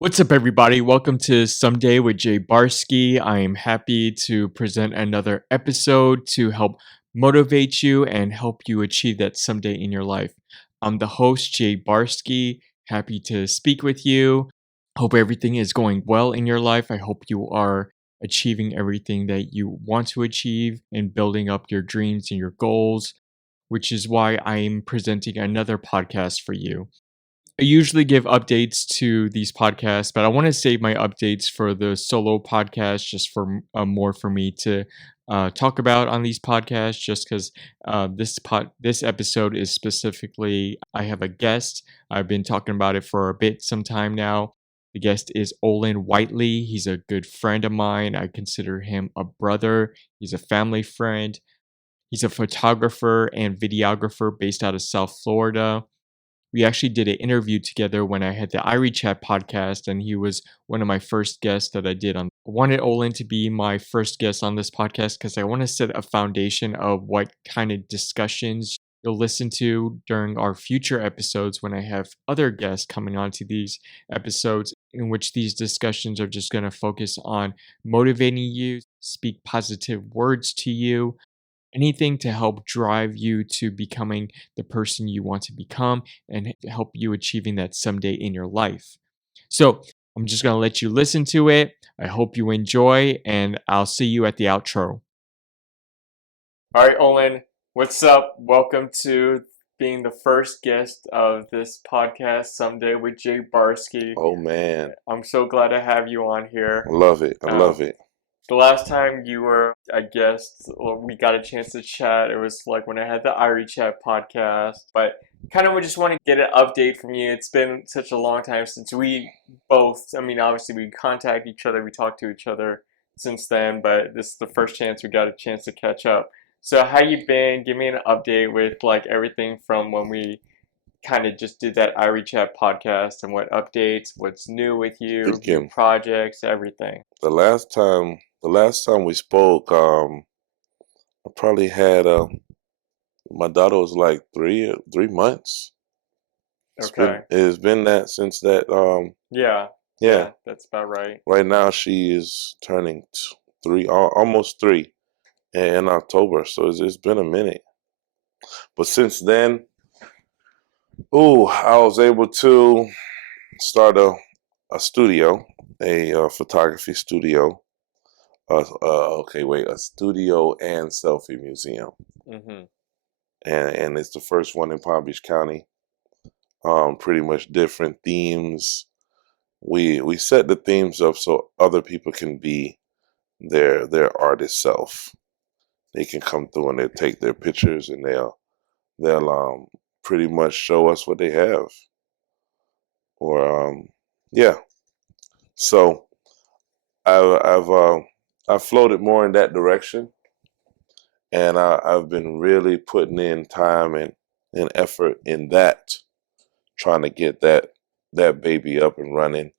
What's up, everybody? Welcome to Someday with Jay Barsky. I am happy to present another episode to help motivate you and help you achieve that someday in your life. I'm the host, Jay Barsky. Happy to speak with you. Hope everything is going well in your life. I hope you are achieving everything that you want to achieve and building up your dreams and your goals, which is why I am presenting another podcast for you. I usually give updates to these podcasts, but I want to save my updates for the solo podcast, just for more for me to talk about on these podcasts. Just because this episode is specifically, I have a guest. I've been talking about it for a bit, some time now. The guest is Olen Whitely. He's a good friend of mine. I consider him a brother. He's a family friend. He's a photographer and videographer based out of South Florida. We actually did an interview together when I had the Irie Chat podcast, and he was one of my first guests that I did on. I wanted Olen to be my first guest on this podcast because I want to set a foundation of what kind of discussions you'll listen to during our future episodes when I have other guests coming onto these episodes, in which these discussions are just going to focus on motivating you, speak positive words to you, anything to help drive you to becoming the person you want to become and help you achieving that someday in your life. So I'm just going to let you listen to it. I hope you enjoy, and I'll see you at the outro. All right, Olen, what's up? Welcome to being the first guest of this podcast, Someday with Jay Barsky. Oh man, I'm so glad to have you on here. I love it. I love it. The last time you were a guest, we got a chance to chat. It was like when I had the Irie Chat podcast. But kind of we just want to get an update from you. It's been such a long time since we both, obviously we contact each other, we talk to each other since then, but this is the first chance we got a chance to catch up. So how you been? Give me an update with like everything from when we kind of just did that Irie Chat podcast and what updates, what's new with you, new projects, everything. The last time we spoke, I probably had my daughter was like 3 months. Okay. It's been that since that. Yeah, that's about right. Right now she is turning almost 3 in October, so it's been a minute. But since then, I was able to start a studio, a photography studio. A studio and selfie museum, Mm-hmm. and it's the first one in Palm Beach County. Pretty much different themes. We set the themes up so other people can be their artist self. They can come through and they take their pictures and they'll pretty much show us what they have. Or yeah. So I've floated more in that direction, and I've been really putting in time and effort in that, trying to get that baby up and running.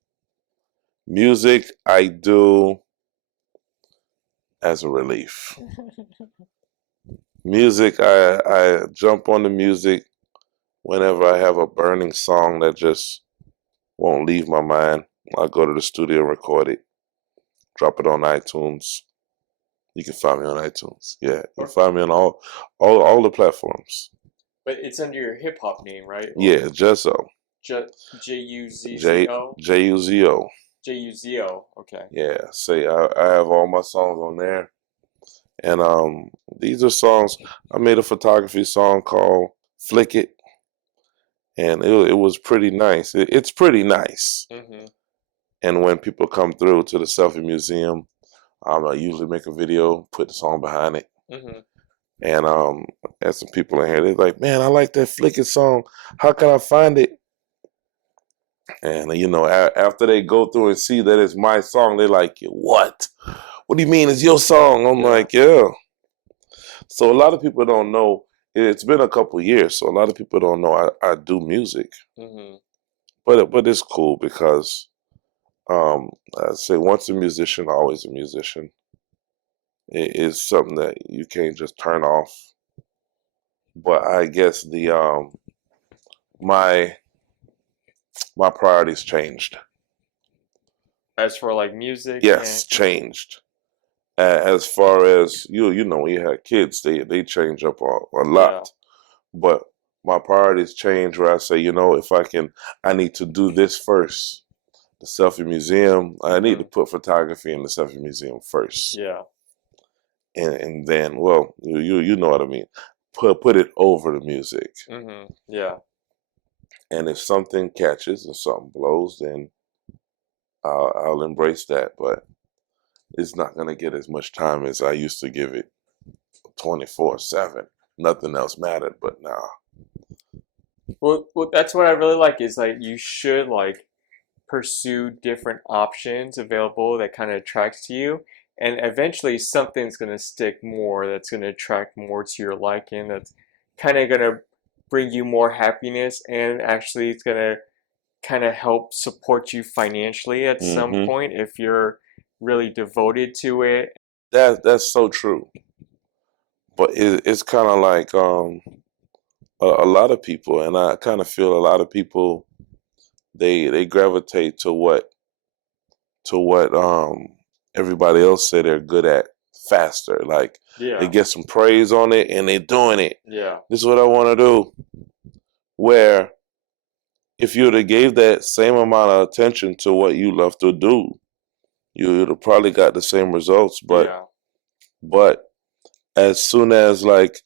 Music I do as a relief. Music, I jump on the music whenever I have a burning song that just won't leave my mind. I go to the studio, record it, drop it on iTunes. You can find me on iTunes. Yeah, you can find me on all the platforms. But it's under your hip hop name, right? Yeah, Juzzo. J-U-Z-Z-O? J-U-Z-O. J-U-Z-O, okay. Yeah, I have all my songs on there. And these are songs. I made a photography song called Flick It. And it was pretty nice. It's pretty nice. Mm-hmm. And when people come through to the selfie museum, I usually make a video, put the song behind it. Mm-hmm. And as some people in here, they're like, "Man, I like that Flick It song. How can I find it?" And after they go through and see that it's my song, they're like, "What? What do you mean it's your song?" I'm like, "Yeah." So a lot of people don't know. It's been a couple years, so a lot of people don't know I do music. Mm-hmm. But it's cool because I say once a musician, always a musician. It is something that you can't just turn off. But I guess my priorities changed. As for like music and Yes, changed. As far as you know, when you have kids, they change up a yeah, lot. But my priorities change where I say, if I need to do this first. The selfie museum, I need to put photography in the selfie museum first, yeah, and then, well, you know what I mean. Put it over the music, yeah, and if something catches and something blows, then I'll embrace that. But it's not gonna get as much time as I used to give it 24/7. Nothing else mattered, but now. well, that's what I really like is like you should like pursue different options available that kind of attracts to you, and eventually something's going to stick more, that's going to attract more to your liking, that's kind of going to bring you more happiness, and actually it's going to kind of help support you financially at some Hmm. point if you're really devoted to it. That's so true. But it's kind of like a lot of people, and I kind of feel a lot of people they gravitate to what everybody else say they're good at faster. Like they Yeah, get some praise on it and they're doing it. yeah, This is what I want to do. Where if you'd have gave that same amount of attention to what you love to do, you'd have probably got the same results. But yeah, but as soon as like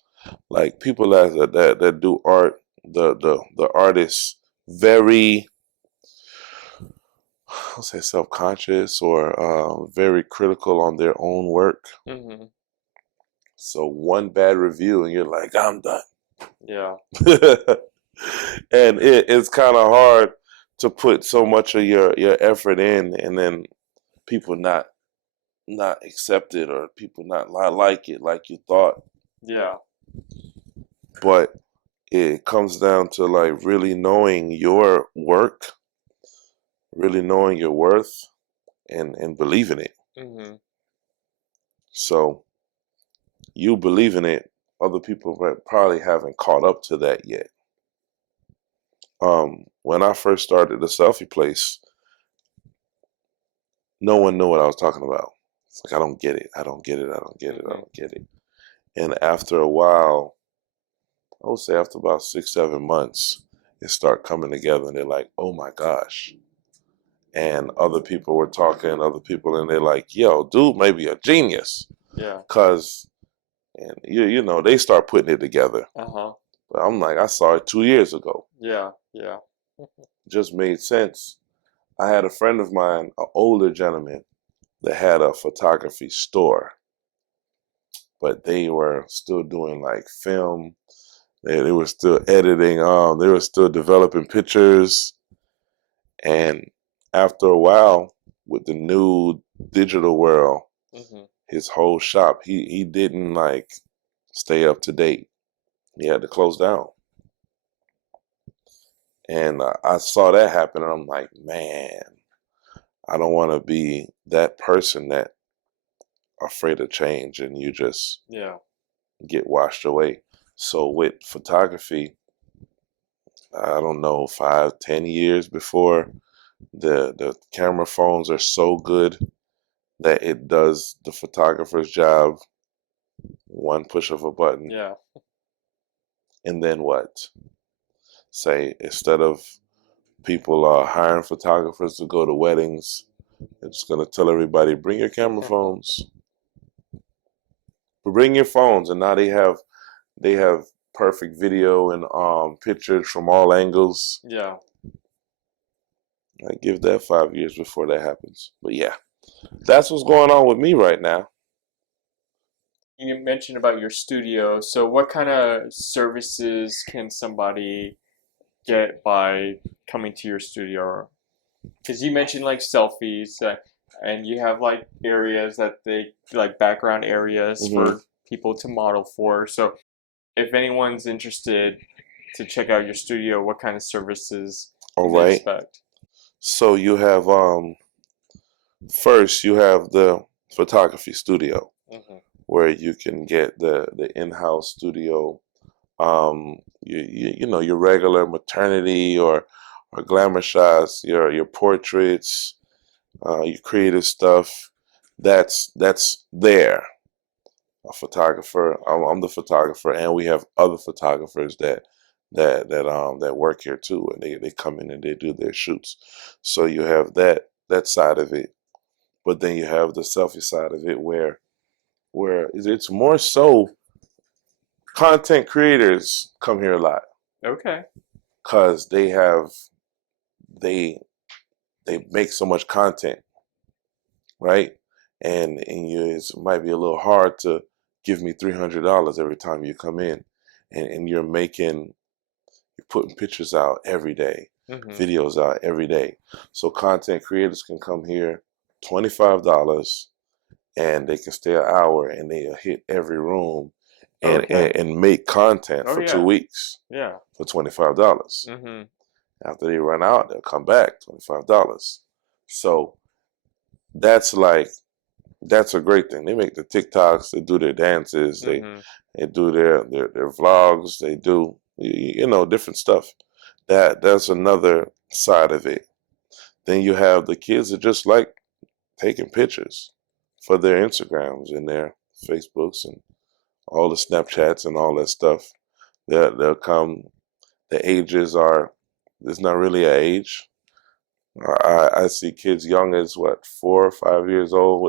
people that do art, the artists very, I'll say, self-conscious or very critical on their own work. hmm, So one bad review and you're like, I'm done. yeah, And it's kind of hard to put so much of your effort in and then people not accept it, or people not like it like you thought. yeah, But it comes down to like really knowing your work, really knowing your worth, and believing it. hmm, So you believe in it, other people probably haven't caught up to that yet. When I first started the selfie place, no one knew what I was talking about. It's like, I don't get it. I don't get it. I don't get it. I hmm, don't get it. And after a while, I would say after about 6, 7 months, it started coming together and they're like, oh my gosh. And other people were talking, other people, and they're like, yo, dude may be a genius. yeah, Cause, and they start putting it together. uh-huh, But I'm like, I saw it 2 years ago. yeah, yeah, Just made sense. I had a friend of mine, an older gentleman, that had a photography store, but they were still doing like film. They were still editing. They were still developing pictures. And after a while, with the new digital world, hmm, his whole shop, he didn't like stay up to date. He had to close down. And I saw that happen, and I'm like, man, I don't want to be that person that afraid of change and you just yeah, get washed away. So with photography, I don't know, 5, 10 years before the camera phones are so good that it does the photographer's job, one push of a button. yeah, And then what? Say instead of people hiring photographers to go to weddings, it's gonna tell everybody, bring your camera phones. Bring your phones, and now they have perfect video and pictures from all angles. yeah. I give that 5 years before that happens. But yeah, that's what's going on with me right now. You mentioned about your studio. So, what kind of services can somebody get by coming to your studio? Because you mentioned like selfies, and you have like areas that they like background areas Hmm. for people to model for. So, if anyone's interested to check out your studio, what kind of services All can they right. expect? So you have first you have the photography studio Hmm. where you can get the in-house studio. Your regular maternity or glamour shots, your portraits, your creative stuff. That's there. A photographer. I'm the photographer, and we have other photographers that work here too, and they come in and they do their shoots. So you have that side of it, but then you have the selfie side of it where it's more so content creators come here a lot. Okay. Because they make so much content, right? And it might be a little hard to give me $300 every time you come in, and you're putting pictures out every day, videos out every day. So content creators can come here, $25, and they can stay an hour, and they'll hit every room and make content for 2 weeks. Yeah. For $25. After they run out, they'll come back, $25. So that's a great thing. They make the TikToks, they do their dances, they do their vlogs, they do different stuff. That's another side of it. Then you have the kids that just like taking pictures for their Instagrams and their Facebooks and all the Snapchats and all that stuff. They'll come. The ages there's not really an age. I see kids young as 4 or 5 years old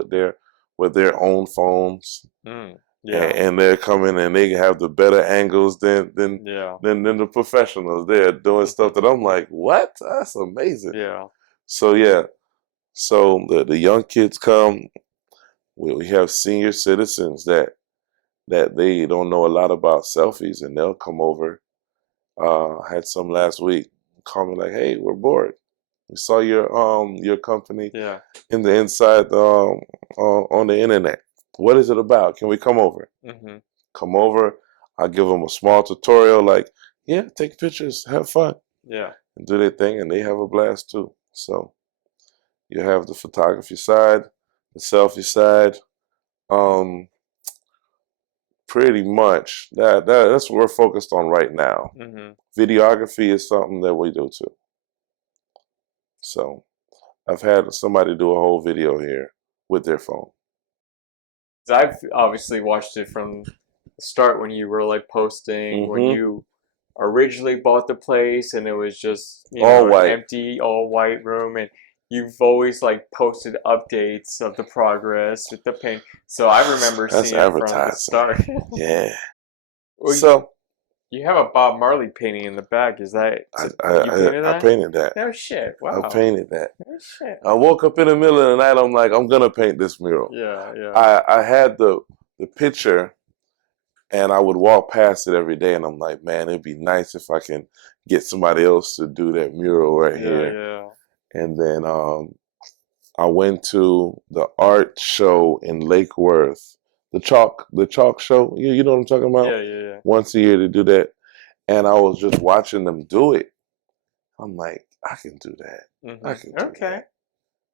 with their own phones. And they're coming and they have the better angles than the professionals. They're doing stuff that I'm like, what? That's amazing. Yeah. So the young kids come. We have senior citizens that they don't know a lot about selfies, and they'll come over. I had some last week call me like, "Hey, we're bored. We saw your company in the inside on the internet. What is it about? Can we come over?" Come over. I give them a small tutorial, like, yeah, take pictures, have fun, and do their thing, and they have a blast too. So you have the photography side, the selfie side. Pretty much that's what we're focused on right now. Videography is something that we do too. So I've had somebody do a whole video here with their phone. I've obviously watched it from the start when you were like posting, when you originally bought the place and it was just all white, an empty, all white room, and you've always like posted updates of the progress with the paint. So I remember seeing it from the start. Yeah. Well, so you have a Bob Marley painting in the back. Is that you painted that? I painted that. No shit. Wow. I painted that. No shit. I woke up in the middle of the night. I'm like, I'm gonna paint this mural. Yeah. I had the picture, and I would walk past it every day, and I'm like, man, it'd be nice if I can get somebody else to do that mural right here. Yeah. And then I went to the art show in Lake Worth, the chalk show. You know what I'm talking about? Yeah. Once a year to do that, and I was just watching them do it. I'm like, I can do that. I can do that.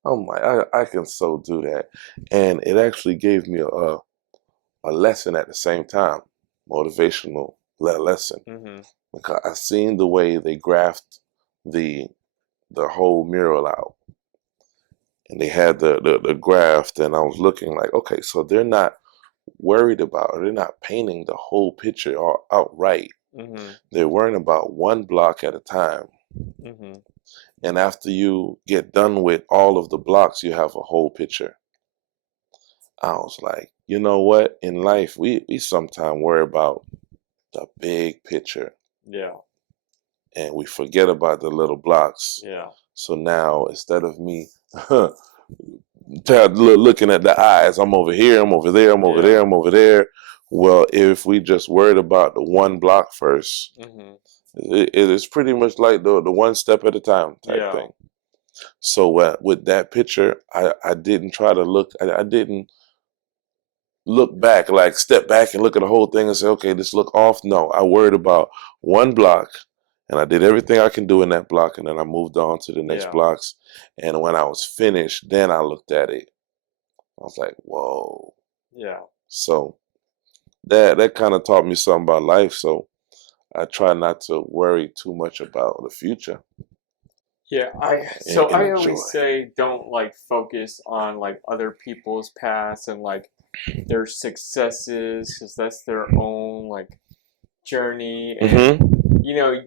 I'm like, I can so do that, and it actually gave me a lesson at the same time, motivational lesson, because I seen the way they graphed the whole mural out. And they had the graft, and I was looking like, okay, so they're not worried about, they're not painting the whole picture outright. They're worrying about one block at a time. And after you get done with all of the blocks, you have a whole picture. I was like, you know what? In life, we sometimes worry about the big picture. Yeah. And we forget about the little blocks. Yeah. So now, instead of me looking at the eyes, I'm over here, I'm over there, I'm over there, I'm over there. Well, if we just worried about the one block first, it's pretty much like the one step at a time type thing. So with that picture, I didn't try to look, I didn't look back, like step back and look at the whole thing and say, okay, this look off. No, I worried about one block. And I did everything I can do in that block, and then I moved on to the next blocks. And when I was finished, then I looked at it. I was like, whoa. Yeah. So that kind of taught me something about life. So I try not to worry too much about the future. Yeah, and I enjoy. always say don't like focus on like other people's past and like their successes because that's their own like journey, and Mm-hmm. you know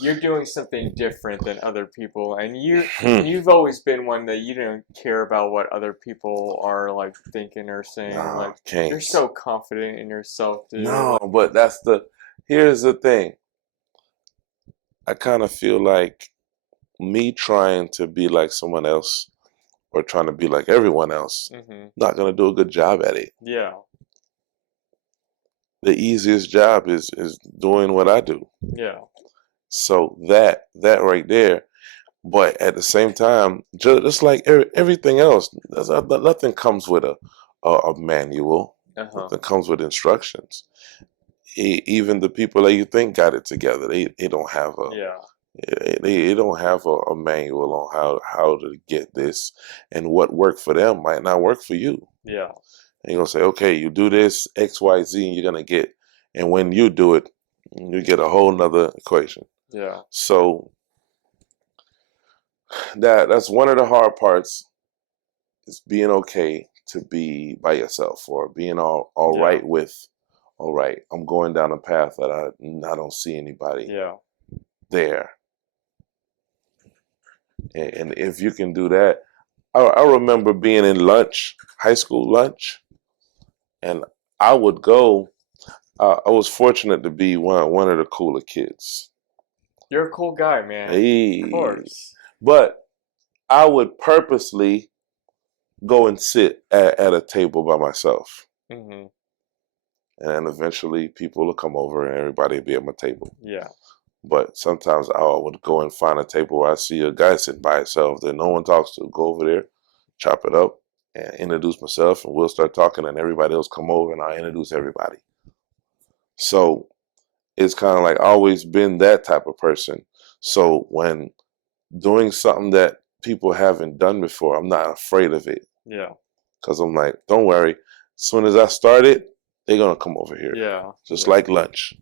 you're doing something different than other people, and Hmm. you've always been one that you don't care about what other people are like thinking or saying. No, Like you're can't. so confident in yourself, dude. No, Like but here's the thing. I kind of feel like me trying to be like someone else or trying to be like everyone else, hmm not gonna do a good job at it. yeah, The easiest job is doing what I do. yeah, So that right there. But at the same time, just like everything else, nothing comes with a manual. uh-huh, Nothing comes with instructions. Even the people that you think got it together, they don't have yeah, they don't have a manual on how to get this, and what worked for them might not work for you. yeah, And you're gonna say, okay, you do this X Y Z, and you're gonna get, and when you do it, you get a whole nother equation. yeah, So that's one of the hard parts, is being okay to be by yourself, or being all yeah, right with, all right, I'm going down a path that I don't see anybody yeah, there. And if you can do that, I remember being in lunch, high school lunch, and I would go. I was fortunate to be one of the cooler kids. you're a cool guy, man. Of Hey, course. but I would purposely go and sit at a table by myself, hmm and eventually people will come over and everybody will be at my table. yeah, But sometimes I would go and find a table where I see a guy sitting by himself that no one talks to. Go over there, chop it up, and introduce myself, and we'll start talking, and everybody else come over, and I introduce everybody. So it's kind of like always been that type of person. So when doing something that people haven't done before, I'm not afraid of it, yeah, because I'm like, don't worry. As soon as I start it, they're gonna come over here, yeah, just yeah. like lunch.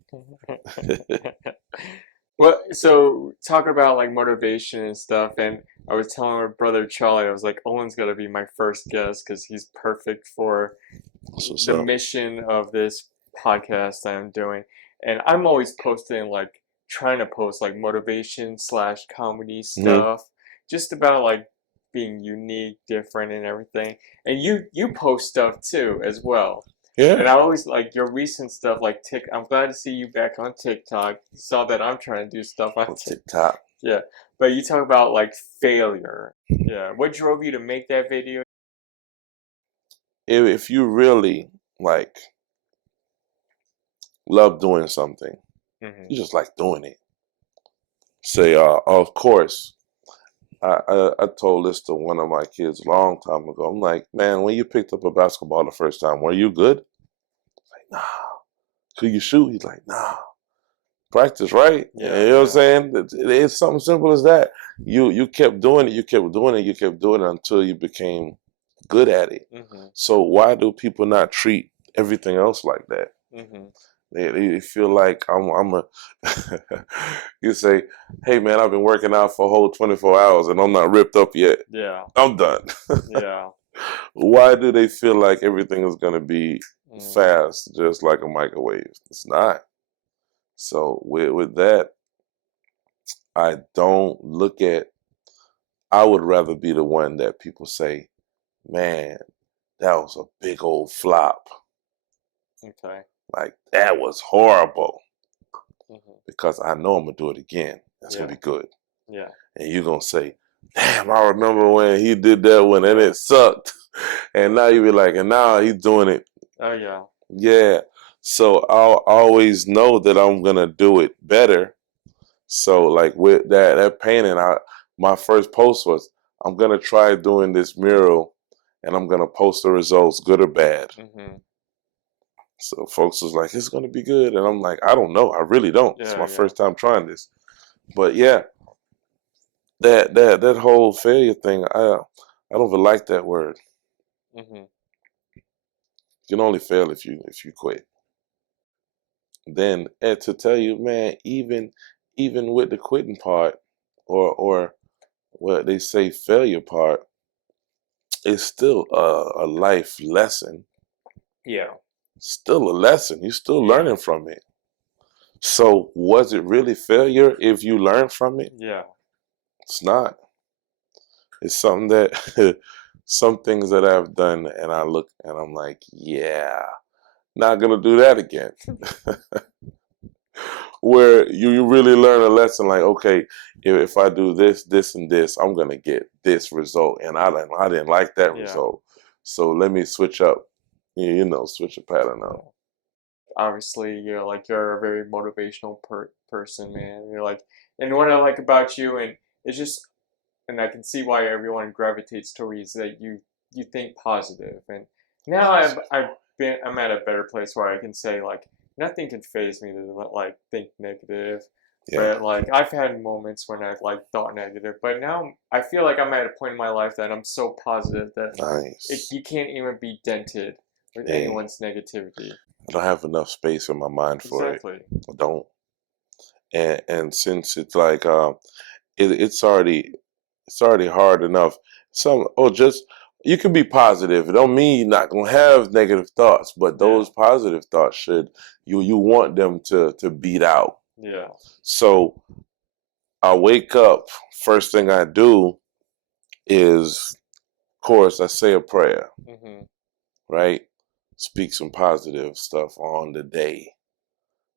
Well, so talking about like motivation and stuff, and I was telling my brother Charlie, I was like, Owen's got to be my first guest because he's perfect for That's what's the up. mission of this podcast that I'm doing. And I'm always posting like trying to post like motivation slash comedy Hmm. stuff, just about like being unique, different, and everything. And you post stuff too as well. And Yeah. I always like your recent stuff, like Tik. I'm glad to see you back on TikTok. You saw that I'm trying to do stuff on On TikTok. TikTok. Yeah, but you talk about like failure. Yeah, what drove you to make that video? If you really like love doing something, hmm you just like doing it. Say, of course, I told this to one of my kids a long time ago. I'm like, man, when you picked up a basketball the first time, were you good? Like, nah. Could you shoot? He's like, nah. Practice, right? You Yeah, know what I'm yeah. saying? It's something simple as that. You kept doing it, you kept doing it, you kept doing it until you became good at it. hmm So why do people not treat everything else like that? hmm They feel like I'm a. You say, "Hey man, I've been working out for a whole 24 hours and I'm not ripped up yet. Yeah, I'm done." yeah. Why do they feel like everything is gonna be Mm, fast, just like a microwave? It's not. So with that, I don't look at. I would rather be the one that people say, "Man, that was a big old flop. okay. Like that was horrible." hmm Because I know I'm gonna do it again. That's gonna Yeah, be good. yeah, And you're gonna say, "Damn, I remember when he did that one and yeah. it sucked." And now you be like, and now he's doing it. Oh, yeah. Yeah. So I'll always know that I'm gonna do it better. So like with that painting, my first post was, I'm gonna try doing this mural and I'm gonna post the results, good or bad. hmm So folks was like, it's gonna be good. And I'm like, I don't know. I really don't. It's Yeah, my yeah. first time trying this. But yeah, that whole failure thing, I don't even like that word. hmm You can only fail if you quit. Then to tell you, man, even with the quitting part, or what they say failure part is still a life lesson. Yeah. Still a lesson. You're still Yeah. learning from it. So was it really failure if you learn from it? Yeah. It's not. It's something that some things that I've done and I look and I'm like, yeah, not gonna do that again. Where you really learn a lesson like, okay, if I do this, this, and this, I'm gonna get this result, and I didn't like that Yeah. result, so let me switch up, switch a pattern up. Obviously, you're a very motivational person, man. You're like, and what I like about you, and it's just, and I can see why everyone gravitates towards that you think positive. And now I'm at a better place where I can say like nothing can phase me to like think negative. Yeah, But like I've had moments when I've like thought negative, but now I feel like I'm at a point in my life that I'm so positive that nice. you can't even be dented with Hey, anyone's negativity. I don't have enough space in my mind for it. Exactly. I don't, and since it's like it's already hard enough. Just you can be positive. It don't mean you're not gonna have negative thoughts, but Yeah. those positive thoughts should you want them to beat out. Yeah. So I wake up. First thing I do is, of course, I say a prayer. Mm-hmm. Right, speak some positive stuff on the day.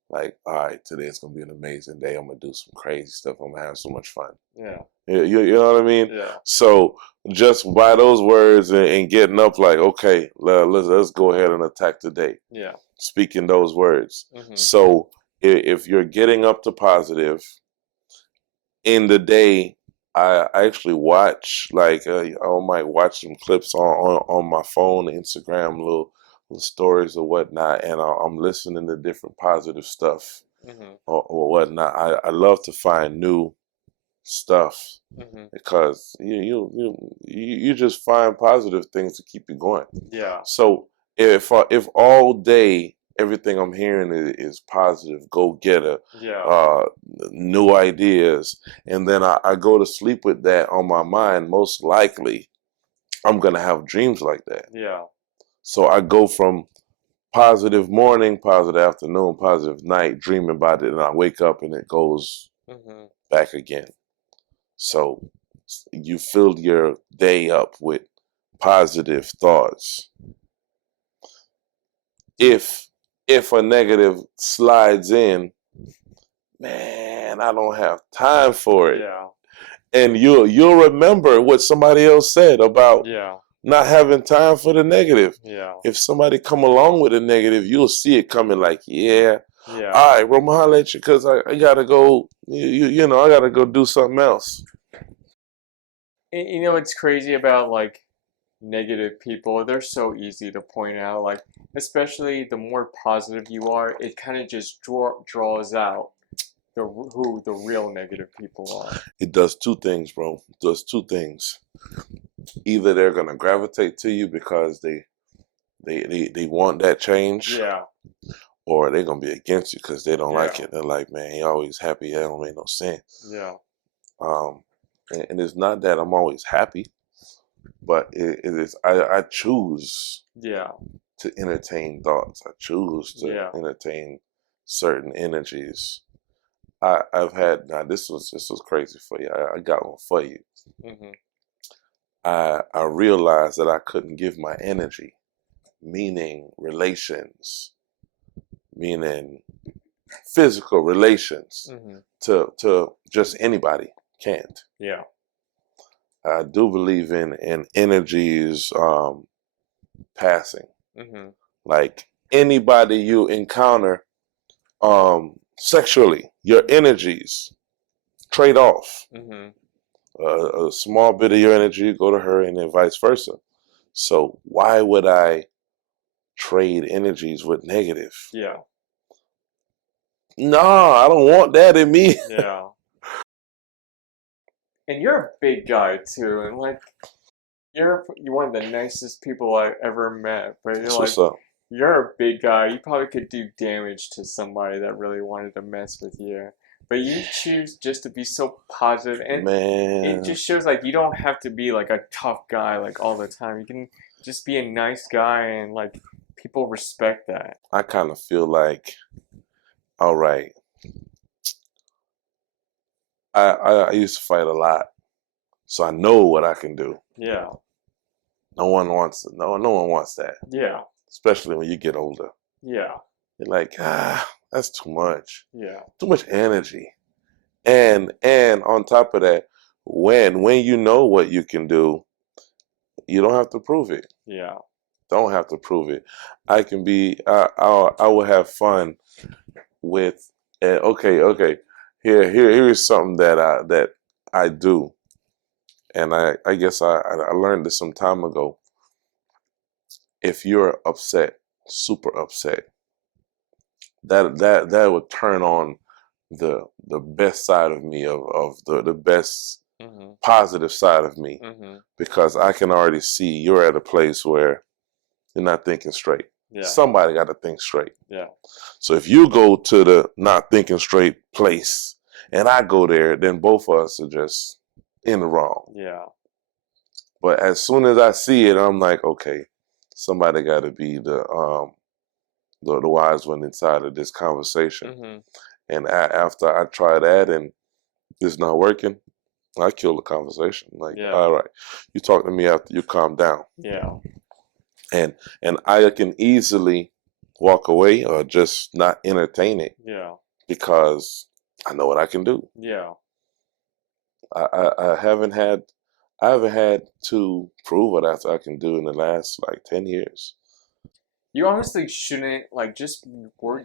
Like, all right, today's gonna be an amazing day. I'm gonna do some crazy stuff. I'm gonna have so much fun. Yeah. You know what I mean? Yeah. So just by those words and getting up, like, okay, let's go ahead and attack today. Yeah. Speaking those words. Mm-hmm. So if you're getting up to positive in the day, I actually watch like I might watch some clips on my phone, Instagram, little stories or whatnot, and I'm listening to different positive stuff Mm-hmm. or whatnot. I love to find new stuff Mm-hmm. because you just find positive things to keep you going. Yeah. So if all day everything I'm hearing is positive, go getter, Yeah. new ideas, and then I go to sleep with that on my mind, most likely I'm gonna have dreams like that. Yeah. So I go from positive morning, positive afternoon, positive night, dreaming about it, and I wake up and it goes Mm-hmm. back again. So you filled your day up with positive thoughts. If a negative slides in, man, I don't have time for it. Yeah. And you'll remember what somebody else said about Yeah. not having time for the negative. Yeah. If somebody come along with a negative, you'll see it coming like, yeah, Yeah. all right, Roma, holla at you because I gotta go, I gotta go do something else. You know what's crazy about like negative people? They're so easy to point out. Like, especially the more positive you are, it kind of just draws out who the real negative people are. It does two things, bro. It does two things. Either they're gonna gravitate to you because they want that change, Yeah. or they're gonna be against you because they don't like Yeah. it. They're like, man, he always happy. That don't make no sense. Yeah. Um, and it's not that I'm always happy, but it is. I choose Yeah. to entertain thoughts. I choose to Yeah. entertain certain energies. I've had now. This was crazy for you. I got one for you. Mm-hmm. I realized that I couldn't give my energy, meaning relations, meaning physical relations, Mm-hmm. to just anybody. Can't. Yeah. I do believe in energies passing. Mm-hmm. Like anybody you encounter sexually, your energies trade off. Mm-hmm. A small bit of your energy go to her, and then vice versa. So why would I trade energies with negative? Yeah. No, I don't want that in me. Yeah. And you're a big guy too, and like you're one of the nicest people I ever met. But That's what's up. you're a big guy. You probably could do damage to somebody that really wanted to mess with you. But you choose just to be so positive, and it Man, just shows like you don't have to be like a tough guy like all the time. You can just be a nice guy, and like people respect that. I kind of feel like, all right, I used to fight a lot, so I know what I can do. Yeah, No one wants no one wants that, yeah, especially when you get older. yeah, You're like, that's yeah, too much energy. And on top of that, when you know what you can do, you don't have to prove it. yeah, Don't have to prove it. I can be. I will have fun with. Okay. Here's something that I do, and I guess I learned this some time ago. If you're upset, super upset, that would turn on the best side of me, of the best mm-hmm, positive side of me, mm-hmm, because I can already see you're at a place where you're not thinking straight. yeah, Somebody got to think straight. yeah, So if you go to the not thinking straight place and I go there, then both of us are just in the wrong. yeah, But as soon as I see it, I'm like, okay, somebody got to be the wise one inside of this conversation. mm-hmm, And after I try that and it's not working, I kill the conversation. Like, yeah, all right, you talk to me after you calm down, yeah, and I can easily walk away or just not entertain it yeah, because I know what I can do. yeah. I haven't had to prove what I can do in the last like 10 years. You honestly shouldn't like just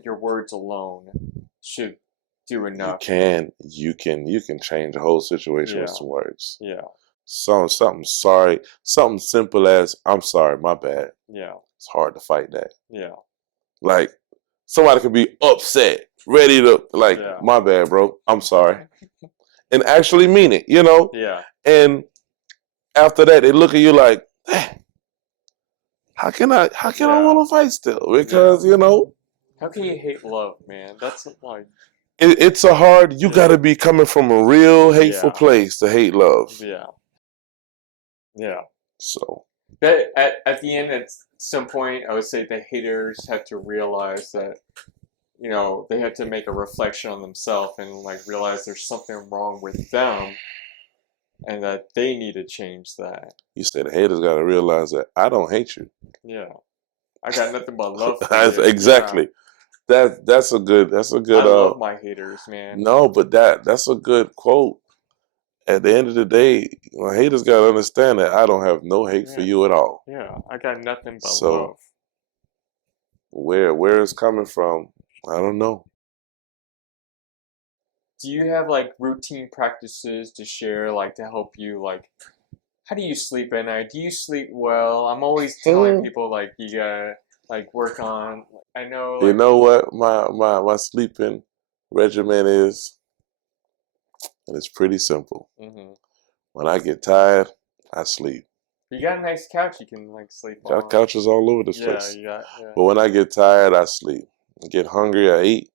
your words alone should do enough. You can change a whole situation with Yeah, some words. yeah, Something sorry, something simple as I'm sorry, my bad. yeah, It's hard to fight that. yeah, Like somebody could be upset, ready to like, yeah, my bad, bro. I'm sorry, and actually mean it. You know. yeah, And after that, they look at you like, how can I yeah, want to fight still? yeah. Because you know, How can you hate love, man? That's like, it's a hard. You got yeah, to be coming from a real hateful yeah, place to hate love. yeah, yeah. So But at the end, at some point, I would say the haters have to realize that, you know, they have to make a reflection on themselves and like realize there's something wrong with them and that they need to change that. you said the haters got to realize that I don't hate you. Yeah. I got nothing but love for you. Yeah. Exactly. That's a good. That's a I good. love my haters, man. No, but that's a good quote. At the end of the day, my haters gotta understand that I don't have no hate for Yeah. you at all. Yeah. I got nothing but So love. where it's coming from, I don't know. Do you have like routine practices to share, like to help you, like, how do you sleep at night? Do you sleep well? I'm always telling people like you gotta like work on. I know You like know what my sleeping regimen is, and it's pretty simple. When I get tired, I sleep. you got a nice couch you can like sleep Got on. couches all over this Yeah, place. you got yeah. But when I get tired, I sleep. I get hungry, I eat.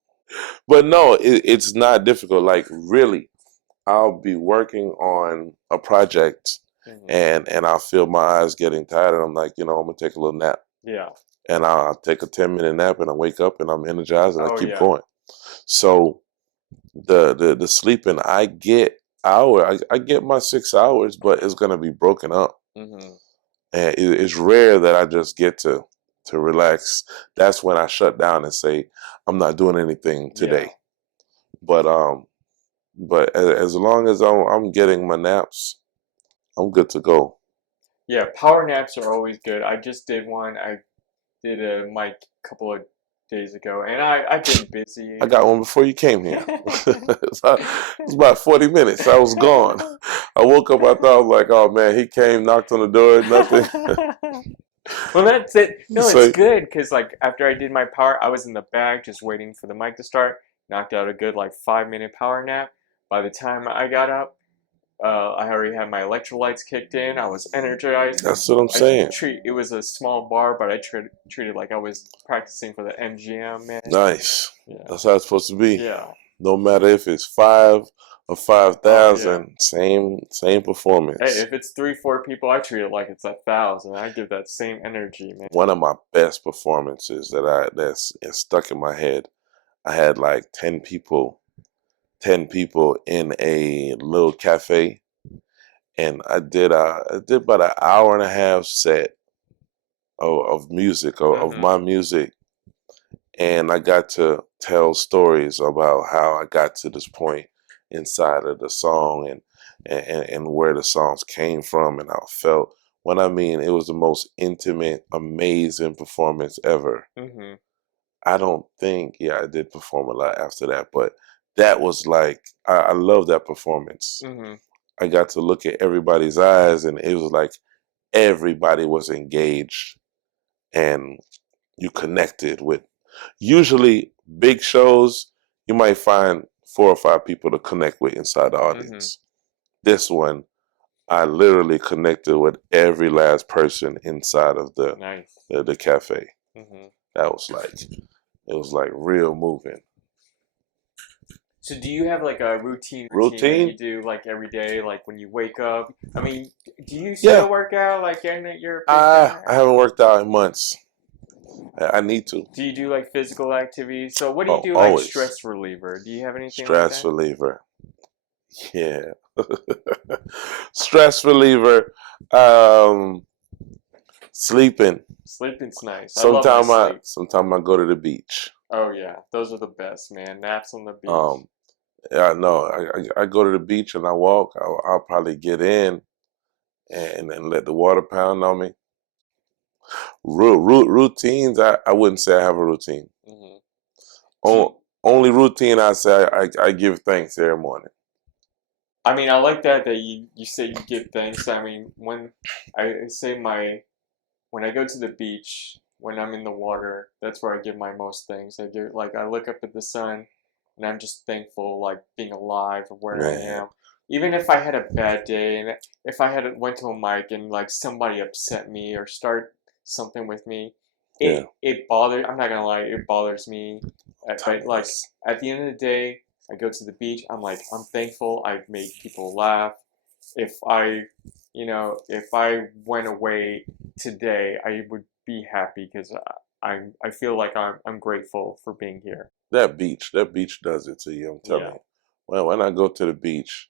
But no, it's not difficult. Like really, I'll be working on a project, and I'll feel my eyes getting tired, and I'm like, I'm gonna take a little nap. Yeah. And I'll take a 10-minute nap, and I wake up, and I'm energized, and I Oh keep yeah. going. So the sleeping, I get I get my 6 hours, but it's gonna be broken up, and it's rare that I just get to relax. That's when I shut down and say I'm not doing anything today. Yeah. But as long as I'm getting my naps, I'm good to go. Yeah, power naps are always good. I just did one. I did a mic a couple of days ago, and I've been busy. I got one before you came here. It was about 40 minutes. I was gone. I woke up. I thought, I was like, oh man, he came, knocked on the door, nothing. Well, that's it. No, So, it's good because like after I did my power, I was in the back just waiting for the mic to start. Knocked out a good like 5 minute power nap. By the time I got up, I already had my electrolytes kicked in. I was energized. that's what I'm saying. It was a small bar, but I treated like I was practicing for the MGM, man. Nice. Yeah. That's how it's supposed to be. Yeah. No matter if it's 5 or Oh yeah. 5,000, same Hey, performance. if it's 3, 4 people, I treat it like it's 1,000. I give that same energy, man. One of my best performances that's is stuck in my head. I had like 10 people in a little cafe, and I did about an hour and a half set of music of Mm-hmm. my music, and I got to tell stories about how I got to this point inside of the song, and where the songs came from and how I felt. When I mean, it was the most intimate, amazing performance ever. Mm-hmm. I don't think, yeah, I did perform a lot after that, but that was like, I love that performance. Mm-hmm. I got to look at everybody's eyes, and it was like everybody was engaged, and you connected with. Usually, big shows, you might find 4 or 5 people to connect with inside the Mm-hmm. audience. This one, I literally connected with every last person inside of Nice. the cafe. Mm-hmm. That was like, it was like real moving. So do you have like a routine that you Routine? do like every day, like when you wake up? I mean, do you Yeah. still work out like and you're a big guy? I haven't worked out in months. I need to. Do you do like physical activities? So what do you Oh, do like always. stress reliever? Do you have anything like Stress that? reliever. Yeah. Stress reliever. Um, Sleeping. Sleeping's nice. I love my sleep. Sometime I go to the beach. Oh yeah, those are the best, man. Naps on the beach. Um, yeah, no, I go to the beach and I walk. I'll probably get in and let the water pound on me. Routines. I wouldn't say I have a routine. Mm-hmm. Do you, Only routine I say I give thanks every morning. I mean, I like that you say you give thanks. I mean, when I say my when I go to the beach, when I'm in the water, that's where I give my most thanks. I give like I look up at the sun, and I'm just thankful, like being alive or where I Man, am. Even if I had a bad day, and if I had went to a mic and like somebody upset me or start something with me, yeah, it bothers. I'm not gonna lie, it bothers me. But like timeless. at the end of the day, I go to the beach. I'm like I'm thankful. I've made people laugh. If I, if I went away today, I would be happy because I feel like I'm grateful for being here. That beach does it to you. I'm telling Yeah, you. Well, when I go to the beach,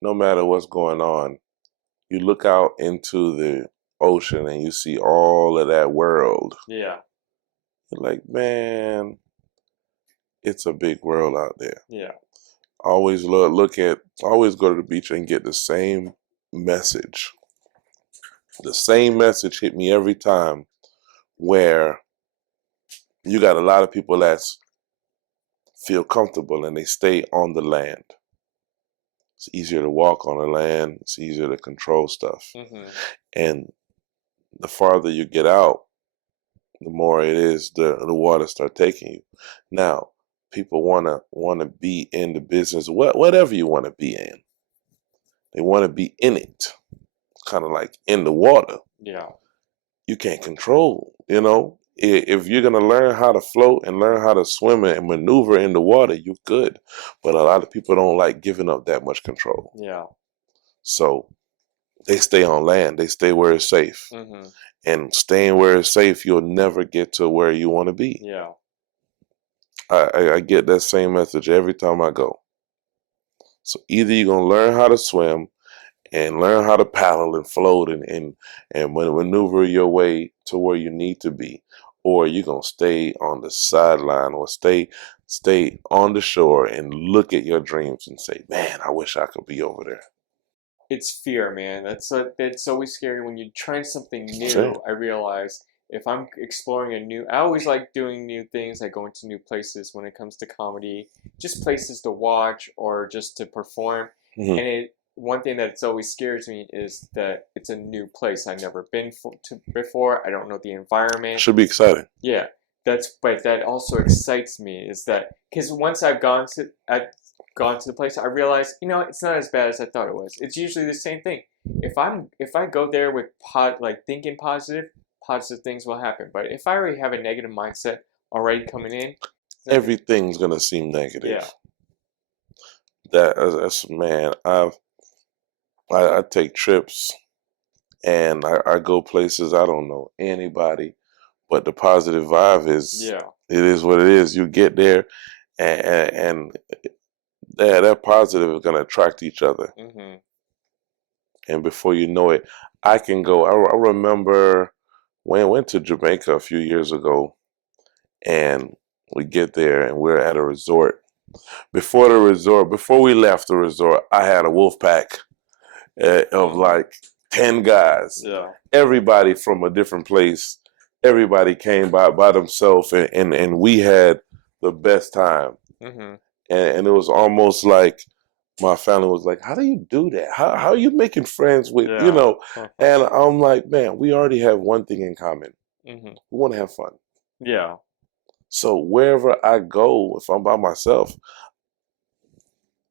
no matter what's going on, you look out into the ocean and you see all of that world. yeah, You're like, man, it's a big world out there. yeah. Always go to the beach and get the same message. The same message hit me every time, where you got a lot of people that feel comfortable and they stay on the land. It's easier to walk on the land. It's easier to control stuff. Mm-hmm. And the farther you get out, the more it is the water start taking you. Now, people wanna be in the business, whatever you want to be in. They want to be in it, kind of like in the water. Yeah, You can't control. If you're gonna learn how to float and learn how to swim and maneuver in the water, you're good. But a lot of people don't like giving up that much control, yeah. so they stay on land. They stay where it's safe. Mm-hmm. And staying where it's safe, you'll never get to where you want to be. Yeah. I get that same message every time I go. So either you're gonna learn how to swim and learn how to paddle and float and maneuver your way to where you need to be, or you're gonna stay on the sideline or stay on the shore and look at your dreams and say, "Man, I wish I could be over there." It's fear, man. That's always scary when you're trying something Sure. new. I realize if I'm exploring I always like doing new things, like going to new places when it comes to comedy, just places to watch or just to perform. Hmm. And one thing that's always scares me is that it's a new place I've never been to before. I don't know the environment. Should be exciting. Yeah, but that also excites me is that because once I've gone to the place, I realize it's not as bad as I thought it was. It's usually the same thing. If I go there with like thinking positive things will happen. But if I already have a negative mindset already coming in, it's not gonna, Everything's gonna seem yeah, negative. That's man. I take trips and I go places I don't know anybody, but the positive vibe is Yeah. it is what it is. You get there, and that positive is gonna attract each other, Mm-hmm. and before you know it, I can go. I remember when I went to Jamaica a few years ago, and we get there and we're at a resort. Before we left the resort, I had a wolf pack of like 10 guys. Yeah. Everybody from a different place. Everybody came by themselves, and we had the best time. Mm-hmm. And it was almost like my family was like, "How do you do that? How are you making friends with, you Yeah. know?" And I'm like, "Man, we already have one thing in common. Mm-hmm. We want to have fun. Yeah. So wherever I go, if I'm by myself,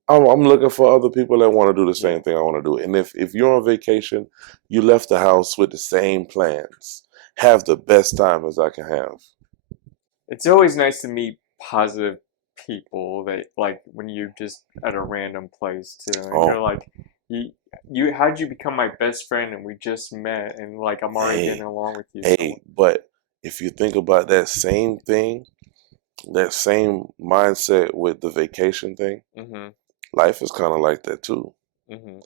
I'm looking for other people that want to do the same thing I want to do. And if you're on vacation, you left the house with the same plans. Have the best time as I can have. It's always nice to meet positive people that like when you just at a random place too, and you're Oh, like, you how'd you become my best friend and we just met and like I'm already getting hey, along with you so hey. But if you think about that same thing, that same mindset with the vacation thing, mm-hmm. life is kind of like that too. Mm-hmm.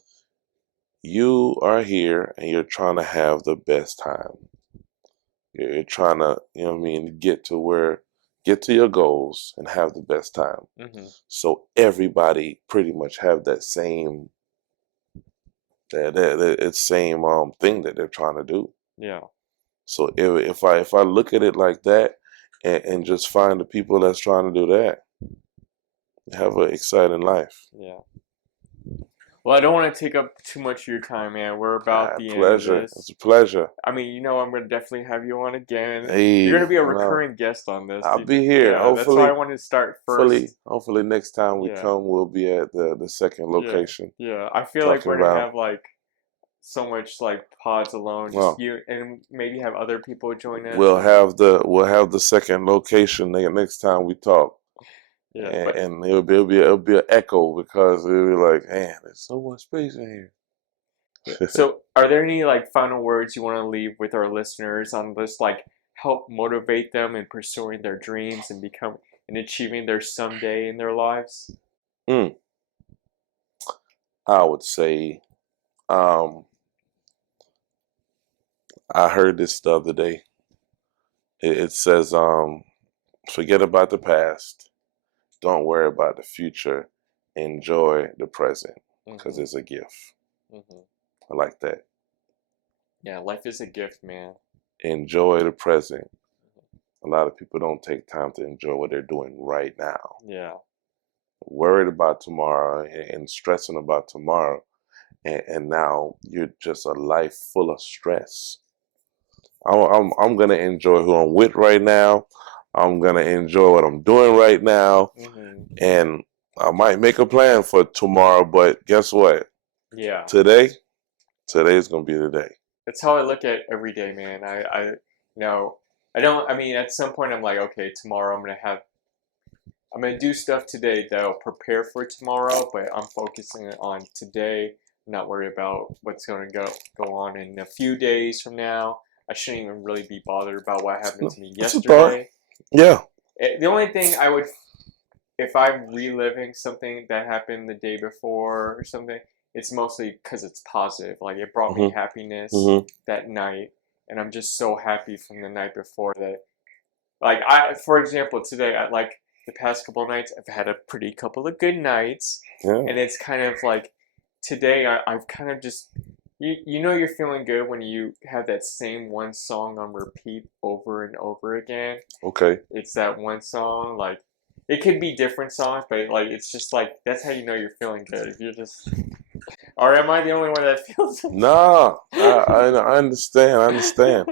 You are here and you're trying to have the best time. You're trying to, you know what I mean, get to your goals and have the best time. Mm-hmm. So everybody pretty much have that same that same thing that they're trying to do. Yeah. So if I look at it like that and just find the people that's trying to do that, have an exciting life. Yeah. Well, I don't want to take up too much of your time, man. We're about the end of Pleasure. It's this. a pleasure. I mean, I'm gonna definitely have you on again. You're Hey, gonna be a no, recurring guest on this. I'll be here. Yeah, that's why I Hopefully, wanted to start first. hopefully next time we Yeah. come, we'll be at the second Yeah. location Yeah. I feel like talking we're gonna about. have like so much like pods alone, just Well, you and maybe have other people join us. we'll have the second location next time we talk, Yeah, but and it'll be an echo because it'll be like, man, there's so much space in yeah. here. So are there any like final words you want to leave with our listeners on this like help motivate them in pursuing their dreams and become and achieving their someday in their lives? mm, I would say, um, I heard this the other day. It says, forget about the past. Don't worry about the future. Enjoy the present because Mm-hmm. it's a gift. Mm-hmm. I like that. Yeah, life is a gift, man. Enjoy the present. A lot of people don't take time to enjoy what they're doing right now. Yeah. Worried about tomorrow and stressing about tomorrow. And now you're just a life full of stress. I'm gonna enjoy who I'm with right now. I'm gonna enjoy what I'm doing right now, Mm-hmm. and I might make a plan for tomorrow. But guess what? Yeah. Today, today's gonna be the day. That's how I look at every day, man. You know, I don't, I mean, at some point I'm like, okay, tomorrow I'm gonna do stuff today that'll prepare for tomorrow, but I'm focusing on today. I'm not worried about what's gonna go on in a few days from now. I shouldn't even really be bothered about what happened to me It's a thought. yesterday. Yeah. The only thing I would, if I'm reliving something that happened the day before or something, it's mostly because it's positive. Like it brought me hmm happiness hmm that night, and I'm just so happy from the night before that. Like for example, today, like the past couple of nights, I've had a pretty couple of good nights, Yeah. and it's kind of like today I've kind of just you're feeling good when you have that same one song on repeat over and over again. Okay. It's that one song, like it could be different songs, but like it's just like that's how you know you're feeling good. If you're just, or am I the only one that feels? Nah, I understand. I understand.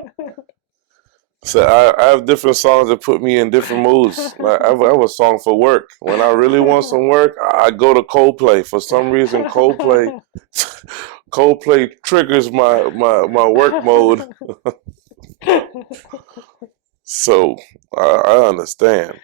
So I have different songs that put me in different moods. Like I have a song for work. When I really want some work, I go to Coldplay. For some reason, Coldplay triggers my work mode. So I understand.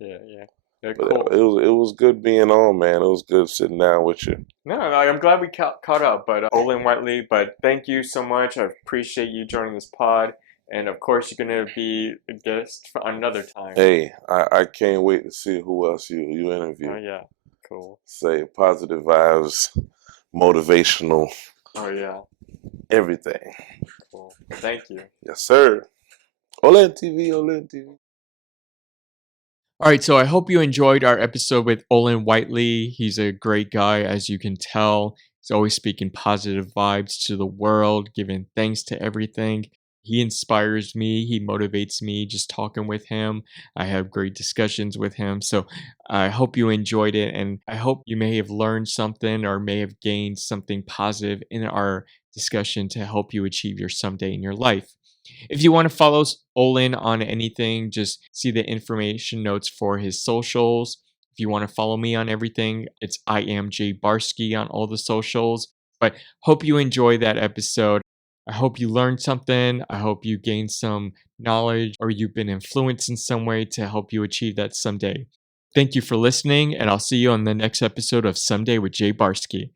Yeah, yeah. Okay, But cool. it was good being on, man. It was good sitting down with you. No, I'm glad we caught up, but Olen Whitely, but thank you so much. I appreciate you joining this pod. And of course, you're going to be a guest for another time. Hey, I can't wait to see who else you Oh, interview. yeah. Cool. Say positive vibes, motivational, Oh, yeah. everything. Cool. Thank you. Yes, sir. Olen TV, Olen TV. All right, so I hope you enjoyed our episode with Olen Whitely. He's a great guy, as you can tell. He's always speaking positive vibes to the world, giving thanks to everything. He inspires me, he motivates me just talking with him. I have great discussions with him. So I hope you enjoyed it, and I hope you may have learned something or may have gained something positive in our discussion to help you achieve your someday in your life. If you want to follow Olin on anything, just see the information notes for his socials. If you want to follow me on everything, it's I am Jay Barsky on all the socials. But hope you enjoyed that episode. I hope you learned something. I hope you gained some knowledge or you've been influenced in some way to help you achieve that someday. Thank you for listening, and I'll see you on the next episode of Someday with Jay Barsky.